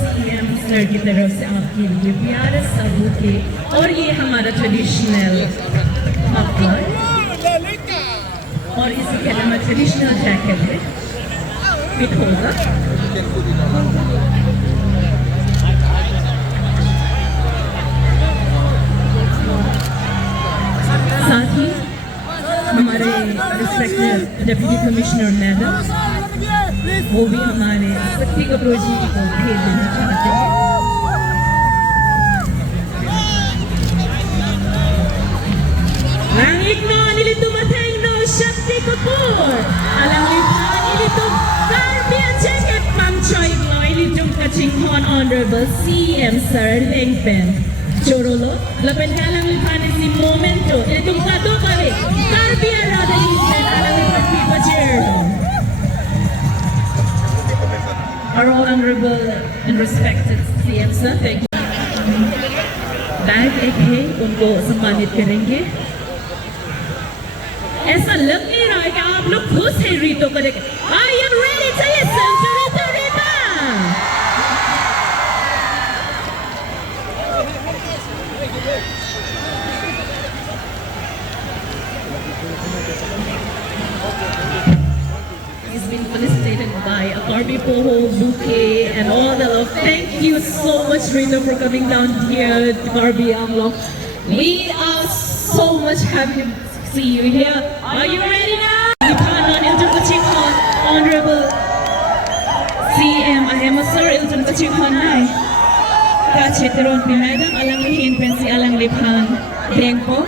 CM sir की तरफ से आपके लिए प्यारे सा बुके और ये हमारा ट्रेडिशनल पॉपकॉर्न और इसी के अलावा ट्रेडिशनल जैकेट है फिट होगा। साथ ही हमारे रिस्पेक्टेड डिप्टी कमिश्नर मैडम वो भी हमारे शक्ति कपूर जी को भेज देना चाहते हैं। Langitno nilito matengno Shakti Kapoor alang lipan nilito Caribbean jacket pangchoigno nilito kachingkon Honorable CM Sir Lengpen Chorolo lapen alang lipan si momento nilito kado kali Caribbean rada nilito alang lipan pipa jerno. Our honorable and respected CM Sir, thank you. Bag एक है उनको सम्मानित करेंगे। ऐसा लग नहीं रहा है कि आप लोग खुश हैं रीतो को देख। Are you ready to listen to Rito Rita? He's been felicitated by a Barbie Poho bouquet and all the love. Thank you so much, Rito, for coming down here to Barbie Anglo. We are so much happy to see you here. Are you ready now? Lipanon Ilton Kachikon, Honorable CM, I am a Sir Ilton Kachikon Nai. Kachiteron pi Madam, alang lihin pensi alang lipan Dengpo.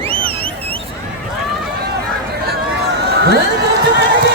Welcome to Barbie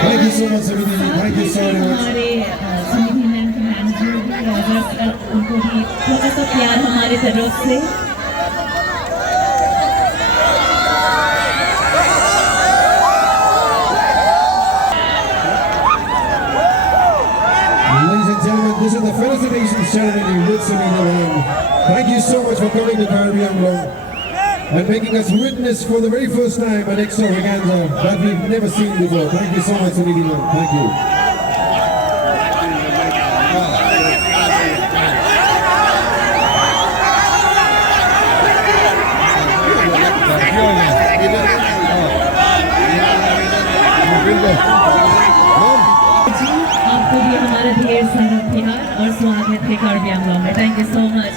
Thank you so much, Samiti. Thank you so much. हमारे समिति manager उनको भी थोड़ा सा प्यार हमारे तरफ से। Ladies and gentlemen, this is the felicitation ceremony with Samiti. Thank you so much for coming to Caribbean and making us witness for the very first time an extravaganza that we've never seen before. Thank you so much, Suniti. Thank you. आपको भी हमारा ढेर सारा प्यार और स्वागत है कार्बियांग में। Thank you so much.